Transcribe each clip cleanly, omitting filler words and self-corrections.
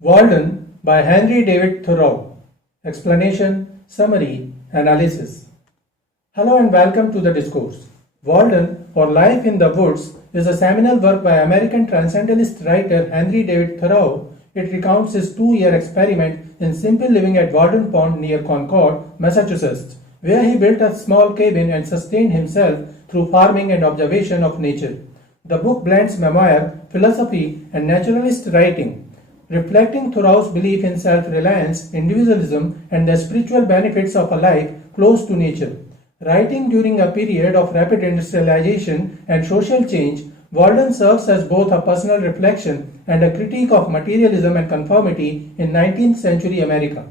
Walden by Henry David Thoreau. Explanation, summary, analysis. Hello and welcome to the discourse. Walden, or Life in the Woods, is a seminal work by American transcendentalist writer Henry David Thoreau. It recounts his 2-year experiment in simple living at Walden Pond near Concord, Massachusetts, where he built a small cabin and sustained himself through farming and observation of nature. The book blends memoir, philosophy, and naturalist writing, reflecting Thoreau's belief in self-reliance, individualism, and the spiritual benefits of a life close to nature. Writing during a period of rapid industrialization and social change, Walden serves as both a personal reflection and a critique of materialism and conformity in 19th century America.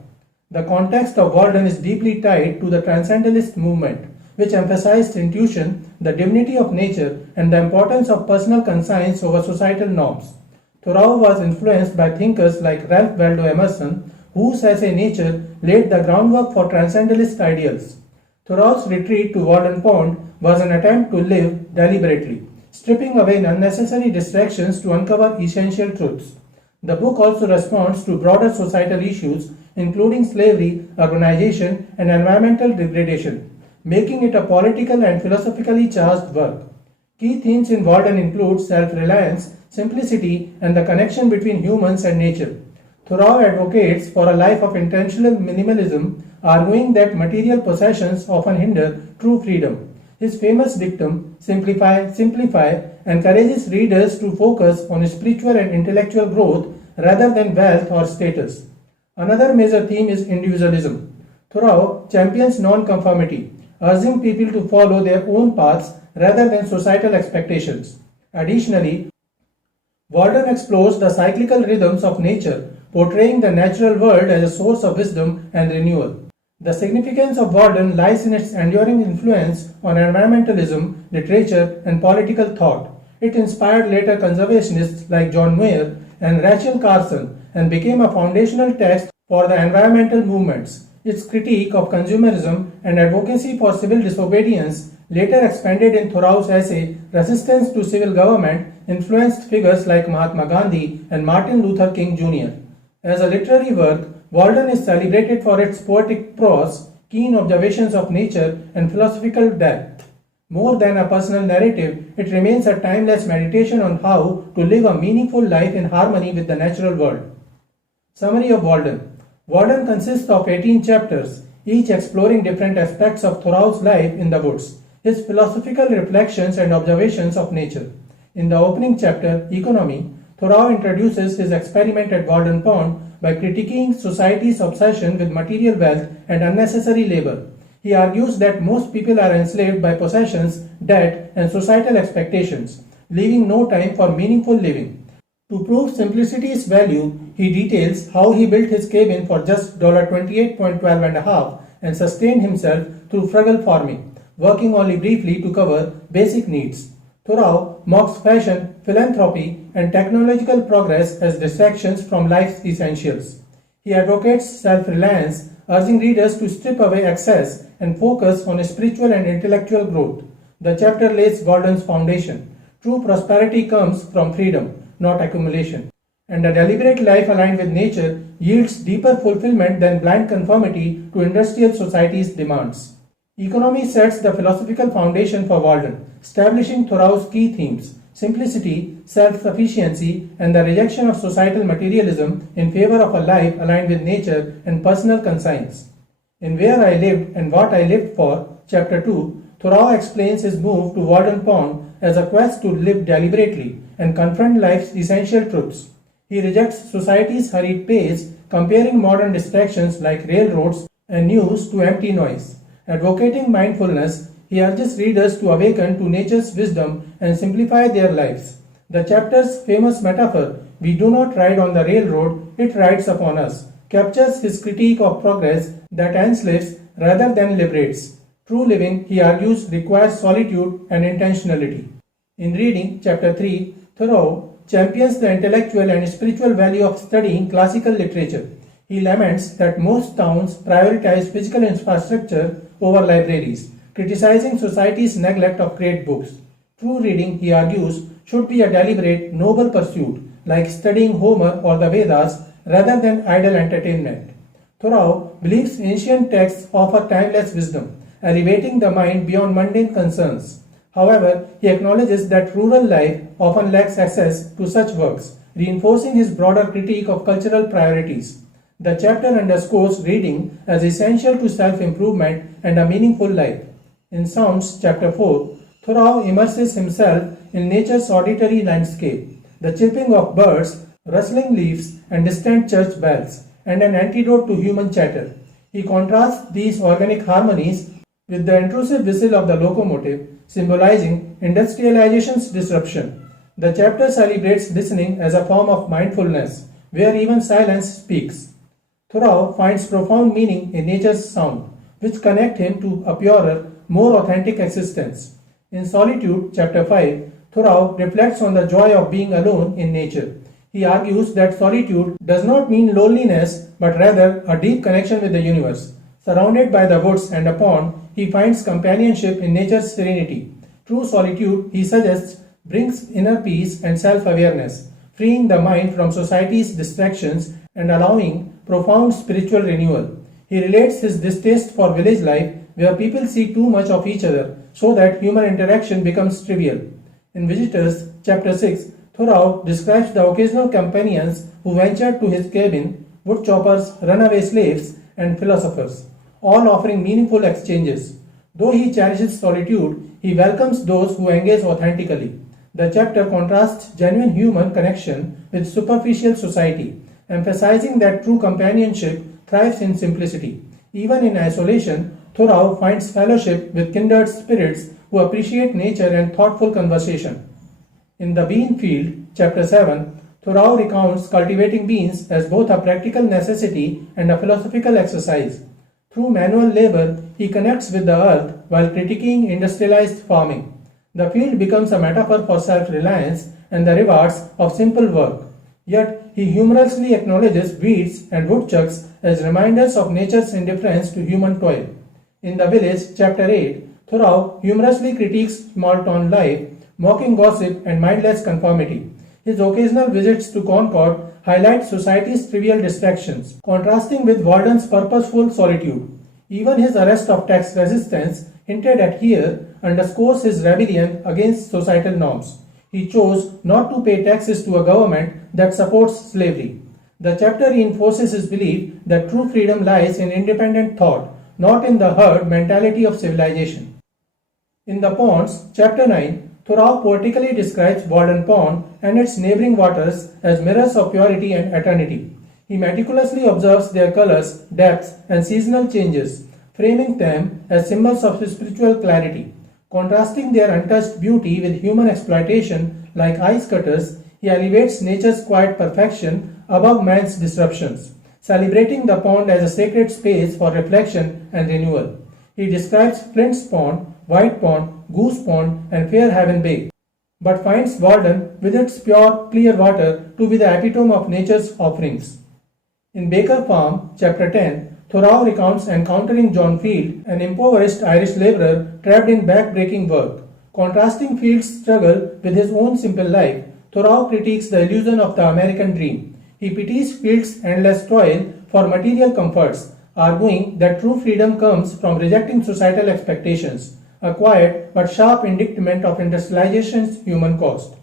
The context of Walden is deeply tied to the transcendentalist movement, which emphasized intuition, the divinity of nature, and the importance of personal conscience over societal norms. Thoreau was influenced by thinkers like Ralph Waldo Emerson, whose essay Nature laid the groundwork for transcendentalist ideals. Thoreau's retreat to Walden Pond was an attempt to live deliberately, stripping away unnecessary distractions to uncover essential truths. The book also responds to broader societal issues, including slavery, urbanization, and environmental degradation, making it a political and philosophically charged work. Key themes in Walden include self-reliance, simplicity, and the connection between humans and nature. Thoreau advocates for a life of intentional minimalism, arguing that material possessions often hinder true freedom. His famous dictum, "Simplify, simplify," encourages readers to focus on spiritual and intellectual growth rather than wealth or status. Another major theme is individualism. Thoreau champions non-conformity, urging people to follow their own paths rather than societal expectations. Additionally, Walden explores the cyclical rhythms of nature, portraying the natural world as a source of wisdom and renewal. The significance of Walden lies in its enduring influence on environmentalism, literature, and political thought. It inspired later conservationists like John Muir and Rachel Carson and became a foundational text for the environmental movements. Its critique of consumerism and advocacy for civil disobedience, later expanded in Thoreau's essay Resistance to Civil Government, influenced figures like Mahatma Gandhi and Martin Luther King Jr. As a literary work, Walden is celebrated for its poetic prose, keen observations of nature, and philosophical depth. More than a personal narrative, it remains a timeless meditation on how to live a meaningful life in harmony with the natural world. Summary of Walden. Walden consists of 18 chapters, each exploring different aspects of Thoreau's life in the woods, his philosophical reflections and observations of nature. In the opening chapter, Economy, Thoreau introduces his experiment at Walden Pond by critiquing society's obsession with material wealth and unnecessary labor. He argues that most people are enslaved by possessions, debt, and societal expectations, leaving no time for meaningful living. To prove simplicity's value, he details how he built his cabin for just $28.12 and sustained himself through frugal farming, working only briefly to cover basic needs. Thoreau mocks fashion, philanthropy, and technological progress as distractions from life's essentials. He advocates self-reliance, urging readers to strip away excess and focus on spiritual and intellectual growth. The chapter lays Walden's foundation. True prosperity comes from freedom, not accumulation, and a deliberate life aligned with nature yields deeper fulfillment than blind conformity to industrial society's demands. Economy sets the philosophical foundation for Walden, establishing Thoreau's key themes: simplicity, self-sufficiency, and the rejection of societal materialism in favor of a life aligned with nature and personal conscience. In Where I Lived and What I Lived For, Chapter 2, Thoreau explains his move to Walden Pond as a quest to live deliberately and confront life's essential truths. He rejects society's hurried pace, comparing modern distractions like railroads and news to empty noise. Advocating mindfulness, he urges readers to awaken to nature's wisdom and simplify their lives. The chapter's famous metaphor, "We do not ride on the railroad, it rides upon us," captures his critique of progress that enslaves rather than liberates. True living, he argues, requires solitude and intentionality. In reading Chapter 3, Thoreau champions the intellectual and spiritual value of studying classical literature. He laments that most towns prioritize physical infrastructure over libraries, criticizing society's neglect of great books. True reading, he argues, should be a deliberate, noble pursuit, like studying Homer or the Vedas, rather than idle entertainment. Thoreau believes ancient texts offer timeless wisdom, elevating the mind beyond mundane concerns. However, he acknowledges that rural life often lacks access to such works, reinforcing his broader critique of cultural priorities. The chapter underscores reading as essential to self-improvement and a meaningful life. In Sounds, chapter 4, Thoreau immerses himself in nature's auditory landscape, the chirping of birds, rustling leaves, and distant church bells, and an antidote to human chatter. He contrasts these organic harmonies with the intrusive whistle of the locomotive, symbolizing industrialization's disruption. The chapter celebrates listening as a form of mindfulness, where even silence speaks. Thoreau finds profound meaning in nature's sound, which connect him to a purer, more authentic existence. In Solitude, chapter 5, Thoreau reflects on the joy of being alone in nature. He argues that solitude does not mean loneliness, but rather a deep connection with the universe. Surrounded by the woods and a pond, he finds companionship in nature's serenity. True solitude, he suggests, brings inner peace and self-awareness, freeing the mind from society's distractions and allowing profound spiritual renewal. He relates his distaste for village life, where people see too much of each other, so that human interaction becomes trivial. In Visitors, chapter 6, Thoreau describes the occasional companions who ventured to his cabin, woodchoppers, runaway slaves, and philosophers, all offering meaningful exchanges. Though he cherishes solitude, he welcomes those who engage authentically. The chapter contrasts genuine human connection with superficial society, emphasizing that true companionship thrives in simplicity. Even in isolation, Thoreau finds fellowship with kindred spirits who appreciate nature and thoughtful conversation. In The Bean Field, chapter 7, Thoreau recounts cultivating beans as both a practical necessity and a philosophical exercise. Through manual labor, he connects with the earth while critiquing industrialized farming. The field becomes a metaphor for self-reliance and the rewards of simple work. Yet, he humorously acknowledges weeds and woodchucks as reminders of nature's indifference to human toil. In The Village, chapter 8, Thoreau humorously critiques small town life, mocking gossip and mindless conformity. His occasional visits to Concord highlight society's trivial distractions, contrasting with Walden's purposeful solitude. Even his arrest of tax resistance, hinted at here, underscores his rebellion against societal norms. He chose not to pay taxes to a government that supports slavery. The chapter reinforces his belief that true freedom lies in independent thought, not in the herd mentality of civilization. In The Ponds, chapter 9, Thoreau poetically describes Walden Pond and its neighboring waters as mirrors of purity and eternity. He meticulously observes their colors, depths, and seasonal changes, framing them as symbols of spiritual clarity. Contrasting their untouched beauty with human exploitation like ice cutters, he elevates nature's quiet perfection above man's disruptions, celebrating the pond as a sacred space for reflection and renewal. He describes Flint's Pond, White Pond, Goose Pond, and Fairhaven Bay, but finds Walden, with its pure, clear water, to be the epitome of nature's offerings. In Baker Farm, chapter 10, Thoreau recounts encountering John Field, an impoverished Irish labourer trapped in back-breaking work. Contrasting Field's struggle with his own simple life, Thoreau critiques the illusion of the American dream. He pities Field's endless toil for material comforts, arguing that true freedom comes from rejecting societal expectations, a quiet but sharp indictment of industrialization's human cost.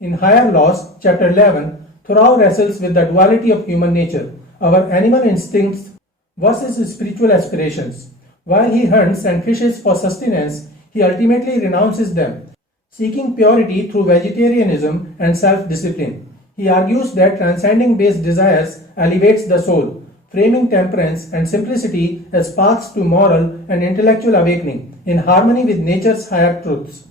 In Higher Laws, chapter 11, Thoreau wrestles with the duality of human nature, our animal instincts versus spiritual aspirations. While he hunts and fishes for sustenance, he ultimately renounces them, seeking purity through vegetarianism and self-discipline. He argues that transcending base desires elevates the soul, framing temperance and simplicity as paths to moral and intellectual awakening, in harmony with nature's higher truths.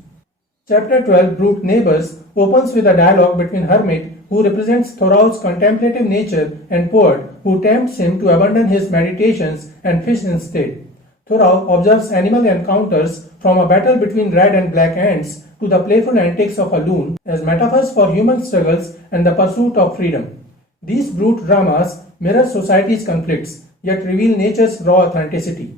Chapter 12, Brute Neighbors, opens with a dialogue between hermit, who represents Thoreau's contemplative nature, and poet, who tempts him to abandon his meditations and fish instead. Thoreau observes animal encounters, from a battle between red and black ants to the playful antics of a loon, as metaphors for human struggles and the pursuit of freedom. These brute dramas mirror society's conflicts, yet reveal nature's raw authenticity.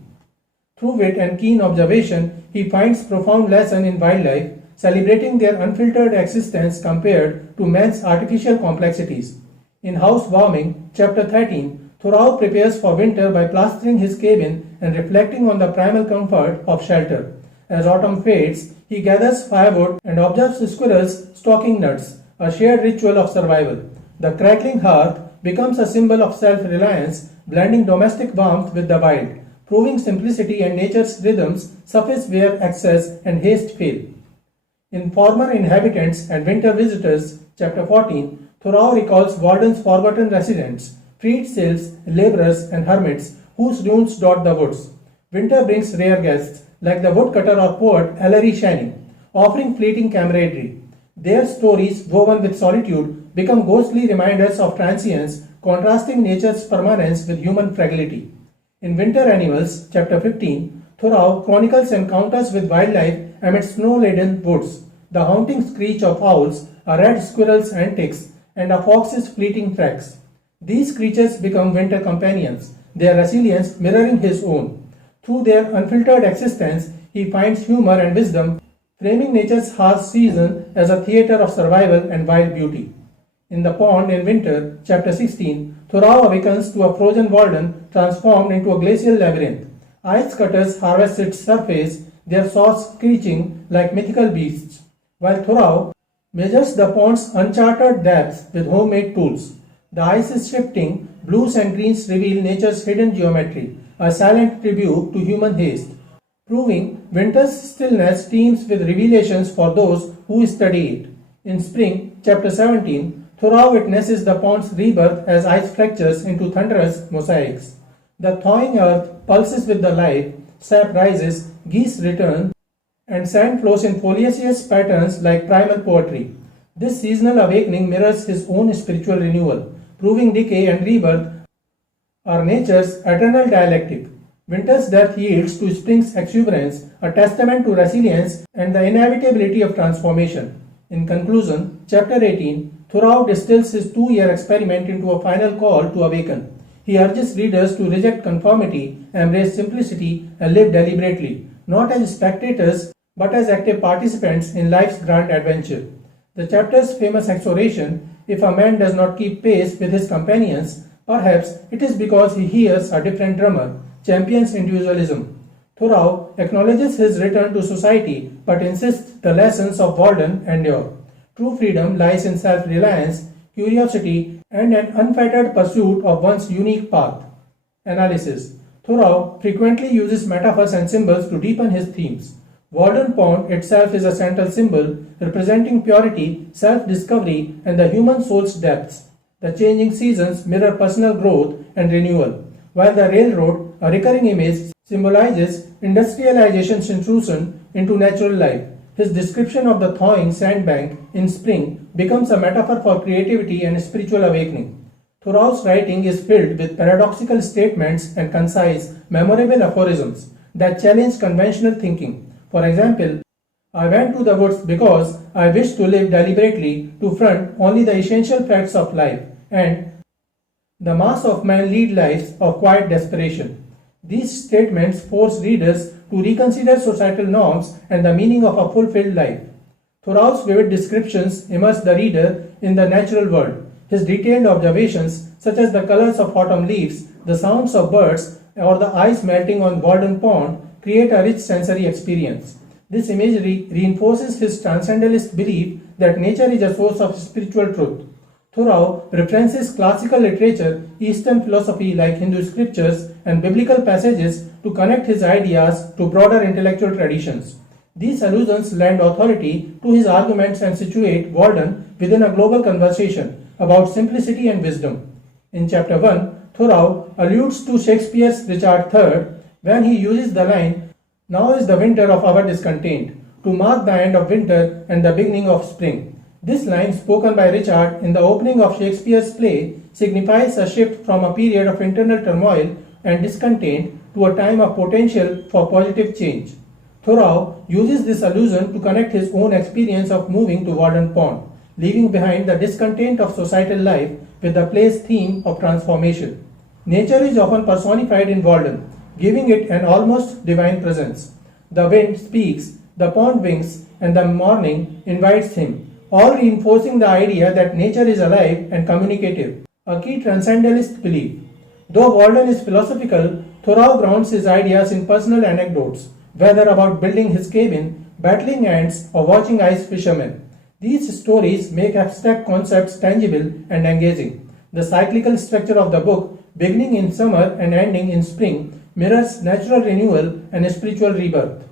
Through wit and keen observation, he finds profound lesson in wildlife, celebrating their unfiltered existence compared to man's artificial complexities. In Housewarming, chapter 13, Thoreau prepares for winter by plastering his cabin and reflecting on the primal comfort of shelter. As autumn fades, he gathers firewood and observes squirrels stalking nuts, a shared ritual of survival. The crackling hearth becomes a symbol of self-reliance, blending domestic warmth with the wild, proving simplicity and nature's rhythms suffice where excess and haste fail. In Former Inhabitants and Winter Visitors, chapter 14, Thoreau recalls Walden's forgotten residents, freed sylphs, laborers, and hermits whose ruins dot the woods. Winter brings rare guests, like the woodcutter or poet Ellery Channing, offering fleeting camaraderie. Their stories, woven with solitude, become ghostly reminders of transience, contrasting nature's permanence with human fragility. In Winter Animals, chapter 15, Thoreau chronicles encounters with wildlife amid snow-laden woods, the haunting screech of owls, a red squirrel's antics, and a fox's fleeting tracks. These creatures become winter companions, their resilience mirroring his own. Through their unfiltered existence, he finds humor and wisdom, framing nature's harsh season as a theater of survival and wild beauty. In The Pond in Winter, chapter 16, Thoreau awakens to a frozen Walden transformed into a glacial labyrinth. Ice cutters harvest its surface, their saws screeching like mythical beasts, while Thoreau measures the pond's uncharted depths with homemade tools. The ice is shifting, blues and greens reveal nature's hidden geometry, a silent tribute to human haste, proving winter's stillness teems with revelations for those who study it. In Spring, chapter 17, Thoreau witnesses the pond's rebirth as ice fractures into thunderous mosaics. The thawing earth pulses with the life, sap rises, geese return, and sand flows in foliaceous patterns like primal poetry. This seasonal awakening mirrors his own spiritual renewal, proving decay and rebirth are nature's eternal dialectic. Winter's death yields to spring's exuberance, a testament to resilience and the inevitability of transformation. In conclusion, chapter 18, Thoreau distills his 2-year experiment into a final call to awaken. He urges readers to reject conformity, embrace simplicity, and live deliberately, not as spectators but as active participants in life's grand adventure. The chapter's famous exhortation, "If a man does not keep pace with his companions, perhaps it is because he hears a different drummer," champions individualism. Thoreau acknowledges his return to society but insists the lessons of Walden endure. True freedom lies in self-reliance, curiosity, and an unfettered pursuit of one's unique path. Analysis. Thoreau frequently uses metaphors and symbols to deepen his themes. Walden Pond itself is a central symbol representing purity, self-discovery, and the human soul's depths. The changing seasons mirror personal growth and renewal, while the railroad, a recurring image, symbolizes industrialization's intrusion into natural life. His description of the thawing sandbank in spring becomes a metaphor for creativity and spiritual awakening. Thoreau's writing is filled with paradoxical statements and concise, memorable aphorisms that challenge conventional thinking. For example, "I went to the woods because I wished to live deliberately, to front only the essential facts of life," and "The mass of men lead lives of quiet desperation." These statements force readers to reconsider societal norms and the meaning of a fulfilled life. Thoreau's vivid descriptions immerse the reader in the natural world. His detailed observations, such as the colors of autumn leaves, the sounds of birds, or the ice melting on Walden Pond, create a rich sensory experience. This imagery reinforces his transcendentalist belief that nature is a source of spiritual truth. Thoreau references classical literature, Eastern philosophy like Hindu scriptures, and biblical passages to connect his ideas to broader intellectual traditions. These allusions lend authority to his arguments and situate Walden within a global conversation about simplicity and wisdom. In chapter 1, Thoreau alludes to Shakespeare's Richard III when he uses the line, "Now is the winter of our discontent," to mark the end of winter and the beginning of spring. This line, spoken by Richard in the opening of Shakespeare's play, signifies a shift from a period of internal turmoil and discontent to a time of potential for positive change. Thoreau uses this allusion to connect his own experience of moving to Walden Pond, leaving behind the discontent of societal life with the play's theme of transformation. Nature is often personified in Walden, giving it an almost divine presence. The wind speaks, the pond winks, and the morning invites him, all reinforcing the idea that nature is alive and communicative. a key transcendentalist belief. Though Walden is philosophical, Thoreau grounds his ideas in personal anecdotes, whether about building his cabin, battling ants, or watching ice fishermen. These stories make abstract concepts tangible and engaging. The cyclical structure of the book, beginning in summer and ending in spring, mirrors natural renewal and spiritual rebirth.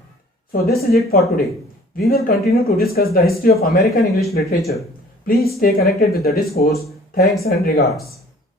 So this is it for today. We will continue to discuss the history of American English literature. Please stay connected with the discourse. Thanks and regards.